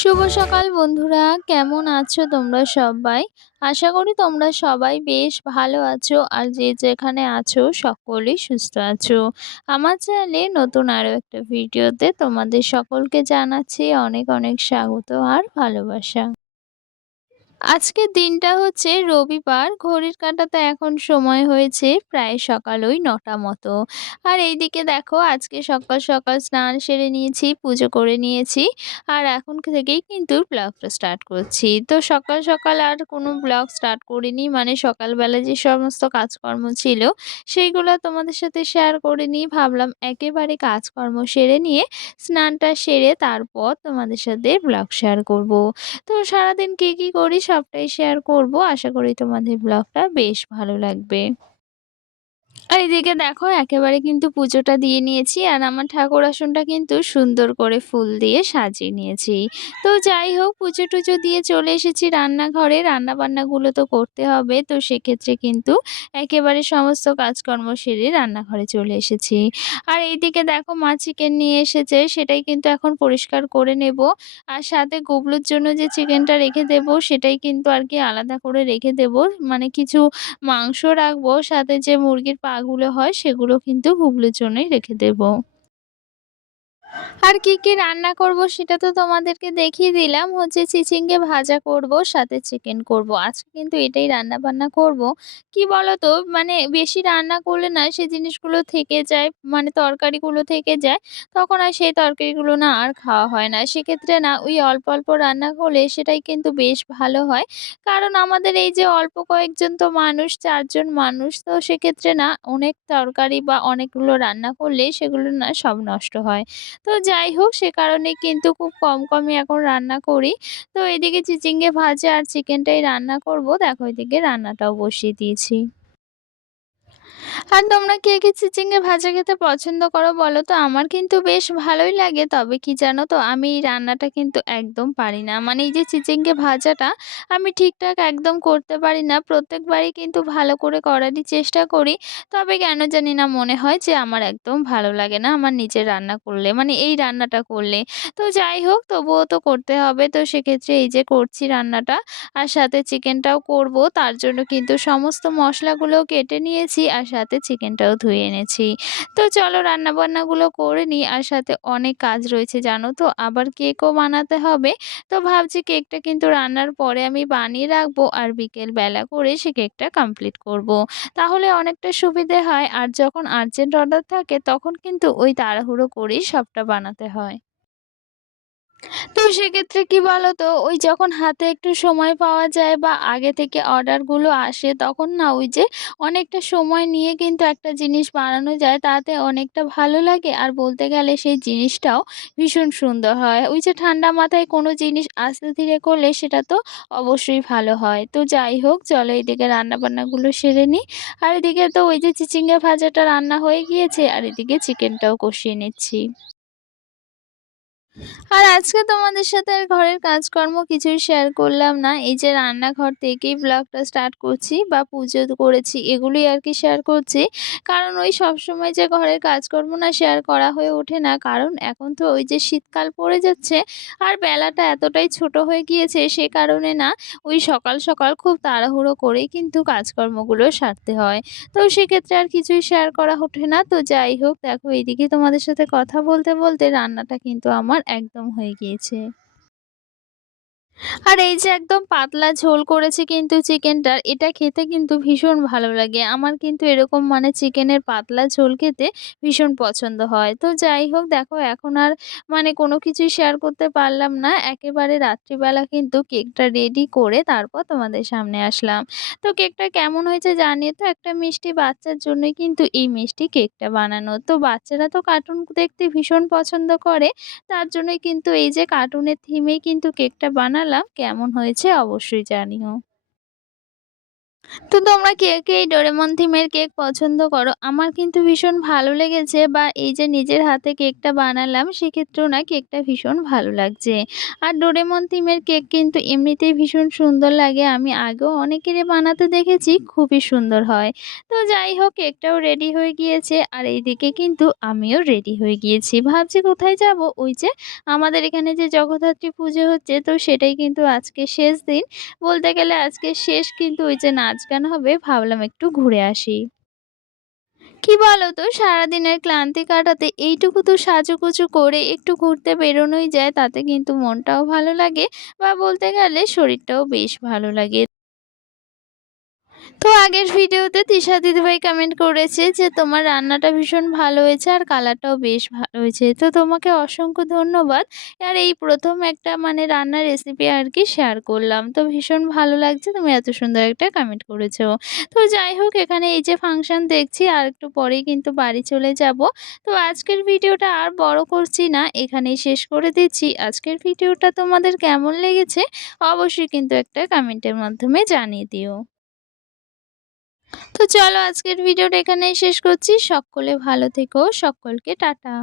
শুভ সকাল বন্ধুরা, কেমন আছো তোমরা সবাই? আশা করি তোমরা সবাই বেশ ভালো আছো আর যে যেখানে আছো সকলেই সুস্থ আছো। আমার চ্যানেলে নতুন আরও একটা ভিডিওতে তোমাদের সকলকে জানাচ্ছি অনেক অনেক স্বাগত আর ভালোবাসা। আজকের দিনটা হচ্ছে রবিবার। ঘড়ির কাঁটাতে এখন সময় হয়েছে প্রায় সকাল ওই ৯টা মতো। আর এইদিকে দেখো আজকে সকাল সকাল স্নান সেরে নিয়েছি, পুজো করে নিয়েছি। আর এখন থেকেই কিন্তু ব্লগটা স্টার্ট করছি। তো সকাল সকাল আর কোনো ব্লগ স্টার্ট করিনি। মানে সকালবেলা যে সমস্ত কাজকর্ম ছিল সেইগুলো তোমাদের সাথে শেয়ার করে নিই। ভাবলাম একেবারে কাজকর্ম সেরে নিয়ে স্নানটা সেরে তারপর তোমাদের সাথে ব্লগ শেয়ার করব। তো সারাদিন কি করি সবটাই শেয়ার করব। আশা করি তোমাদের ব্লগটা বেশ ভালো লাগবে। আর এদিকে দেখো একেবারে কিন্তু পুজোটা দিয়ে নিয়েছি আর আমার ঠাকুর আসনটা কিন্তু সুন্দর করে ফুল দিয়ে সাজিয়ে নিয়েছি। তো যাই হোক পুজো-টুজো দিয়ে চলে এসেছি রান্নাঘরে। রান্না-বান্নাগুলো তো করতে হবে। তো সেক্ষেত্রে কিন্তু একেবারে সমস্ত কাজকর্ম সেরে রান্নাঘরে চলে এসেছি। আর এইদিকে দেখো মা চিকেন নিয়ে এসেছে সেটাই কিন্তু এখন পরিষ্কার করে নেব। আর সাথে গুবলুর জন্য যে চিকেনটা রেখে দেব সেটাই কিন্তু আর কি আলাদা করে রেখে দেব। মানে কিছু মাংস রাখবো, সাথে যে মুরগির পা গুলো হয় সেগুলো কিন্তু হুবলুর জন্যই রেখে দেব। আর কি রান্না করব সেটা তো তোমাদেরকে দেখিয়ে দিলাম। হচ্ছে চিচিঙ্গে ভাজা করব, সাথে চিকেন করব। আজকে কিন্তু এটাই রান্না-বান্না করব। কি বলতো মানে বেশি রান্না করলে না সেই জিনিসগুলো থেকে যায়, মানে তরকারিগুলো থেকে যায়। তখন আর সেই তরকারিগুলো না আর খাওয়া হয় না। সেক্ষেত্রে না ওই অল্প, অল্প রান্না করলে সেটাই কিন্তু বেশ ভালো হয়। কারণ আমাদের এই যে অল্প কয়েকজন তো মানুষ, ৪ জন মানুষ। তো সেক্ষেত্রে না অনেক তরকারি বা অনেকগুলো রান্না করলে সেগুলো না সব নষ্ট হয়। তো যাই হোক সে কারণে কিন্তু খুব কমই এখন রান্না করি। তো এদিকে চিচিঙ্গে ভাজা আর চিকেনটাই রান্না করব। দেখো এদিকে রান্নাটাও বসিয়ে দিয়েছি। আর তোমরা কে চিচিঙ্গে ভাজা খেতে পছন্দ করো বলো তো? আমার কিন্তু বেশ ভালোই লাগে। তবে কি জানো তো? আমি এই রান্নাটা কিন্তু একদম পারি না। মানে এই যে চিচিঙ্গে ভাজাটা আমি ঠিকঠাক একদম করতে পারি না। প্রত্যেকবারই কিন্তু ভালো করে করারই চেষ্টা করি। তবে কেন জানি না মনে হয় যে আমার একদম ভালো লাগে না আমার নিজের রান্না করলে। মানে এই রান্নাটা করলে। তো যাই হোক তবুও তো করতে হবে। তো সেক্ষেত্রে এই যে করছি রান্নাটা আর সাথে চিকেনটাও করব। তার জন্য কিন্তু সমস্ত মসলাগুলোও কেটে নিয়েছি আর সাথে চিকেনটাও ধুয়ে এনেছি। তো চলো রান্নাবান্নাগুলো করে নিই আর সাথে অনেক কাজ রয়েছে জানো তো? আবার কেকও বানাতে হবে। তো ভাবছি কেকটা কিন্তু রান্নার পরে আমি বানিয়ে রাখবো আর বিকেল বেলা করে সে কেকটা কমপ্লিট করব। তাহলে অনেকটা সুবিধে হয় আর যখন আর্জেন্ট অর্ডার থাকে তখন কিন্তু ওই তাড়াহুড়ো করেই সবটা বানাতে হয়। তো সেক্ষেত্রে কি বলতো? ওই যখন হাতে একটু সময় পাওয়া যায় বা আগে থেকে অর্ডারগুলো আসে তখন না ওই যে অনেকটা সময় নিয়ে কিন্তু একটা জিনিস বানানো যায় তাতে অনেকটা ভালো লাগে আর বলতে গেলে সেই জিনিসটাও ভীষণ সুন্দর হয়। ওই যে ঠান্ডা মাথায় কোনো জিনিস আস্তে ধীরে করলে সেটা তো অবশ্যই ভালো হয়। তো যাই হোক চলো এদিকে রান্নাবান্নাগুলো সেরে নিই। আর এদিকে তো ওই যে চিচিঙ্গা ভাজাটা রান্না হয়ে গিয়েছে আর এদিকে চিকেনটাও কষিয়ে নিচ্ছি। আর আজকে তোমাদের সাথে আর ঘরের কাজকর্ম কিছুই শেয়ার করলাম না। এই যে রান্নাঘর থেকেই ব্লগটা স্টার্ট করছি বা পুজো করেছি এগুলোই আরকি শেয়ার করছি। কারণ ওই সবসময় যে ঘরের কাজকর্ম না শেয়ার করা হয়ে ওঠে না। কারণ এখন তো ওই যে শীতকাল পড়ে যাচ্ছে আর বেলাটা এতটাই ছোট হয়ে গিয়েছে সে কারণে না ওই সকাল, সকাল খুব তাড়াহুড়ো করেই কিন্তু কাজকর্মগুলো সারতে হয়। তো সেক্ষেত্রে আর কিছুই শেয়ার করা ওঠে না। তো যাই হোক দেখো এইদিকে তোমাদের সাথে কথা বলতে রান্নাটা কিন্তু আমার একদম হয়ে গিয়েছে। আর এই যে একদম পাতলা ঝোল করেছি কিন্তু চিকেনটার, এটা খেতে কিন্তু ভীষণ ভালো লাগে। আমার কিন্তু এরকম মানে চিকেনের পাতলা ঝোল খেতে ভীষণ পছন্দ হয়। তো যাই হোক দেখো এখন আর মানে কোনো কিছুই শেয়ার করতে পারলাম না। একেবারে রাত্রিবেলা কিন্তু কেকটা রেডি করে তারপর তোমাদের সামনে আসলাম। তো কেকটা কেমন হয়েছে জানিও তো। একটা মিষ্টি বাচ্চার জন্যই কিন্তু এই মিষ্টি কেকটা বানানো। তো বাচ্চারা তো কার্টুন দেখতে ভীষণ পছন্দ করে। তার জন্যই কিন্তু এই যে কার্টুনের থিমেই কিন্তু কেকটা বানালাম। কেমন হয়েছে অবশ্যই জানিও। তো তোমরা কে, কে এই ডোরেমন থিমের কেক পছন্দ করো? আমার কিন্তু ভীষণ ভালো লেগেছে বা এই যে নিজের হাতে কেকটা বানালাম সেক্ষেত্রেও না কেকটা ভীষণ ভালো লাগছে। আর ডোরেমন থিমের কেক কিন্তু এমনিতেই ভীষণ সুন্দর লাগে। আমি আগেও অনেকেরই বানাতে দেখেছি, খুবই সুন্দর হয়। তো যাই হোক কেকটাও রেডি হয়ে গিয়েছে আর এইদিকে কিন্তু আমিও রেডি হয়ে গিয়েছি। ভাবছি কোথায় যাব? ওই যে আমাদের এখানে যে জগদ্ধাত্রী পুজো হচ্ছে তো সেটাই কিন্তু আজকে শেষ দিন। বলতে গেলে আজকে শেষ কিন্তু ওই যে নাচ গান হবে ভাবলাম একটু ঘুরে আসি। কি বলো তো সারাদিনের ক্লান্তি কাটাতে এইটুকু তো সাজুগুজু করে একটু ঘুরতে বেরোনোই যায় তাতে কিন্তু মনটাও ভালো লাগে বা বলতে গেলে শরীরটাও বেশ ভালো লাগে। তো আগের ভিডিওতে তিশা দিদিভাই কমেন্ট করেছে যে তোমার রান্নাটা ভীষণ ভালো হয়েছে আর কালারটাও বেশ ভালো হয়েছে। তো তোমাকে অসংখ্য ধন্যবাদ। আর এই ১ম একটা মানে রান্নার রেসিপি আরকি শেয়ার করলাম। তো ভীষণ ভালো লাগছে তুমি এত সুন্দর একটা কমেন্ট করেছো। তো যাই হোক এখানে এই যে ফাংশন দেখছি আর একটু পরেই কিন্তু বাড়ি চলে যাব। তো আজকের ভিডিওটা আর বড় করছি না, এখানেই শেষ করে দিচ্ছি। আজকের ভিডিওটা তোমাদের কেমন লেগেছে অবশ্যই কিন্তু একটা কমেন্টের মাধ্যমে জানিয়ে দিও। তো চলো আজকের ভিডিওটা এখানেই শেষ করছি। সকলে ভালো থেকো। সকলকে টাটা।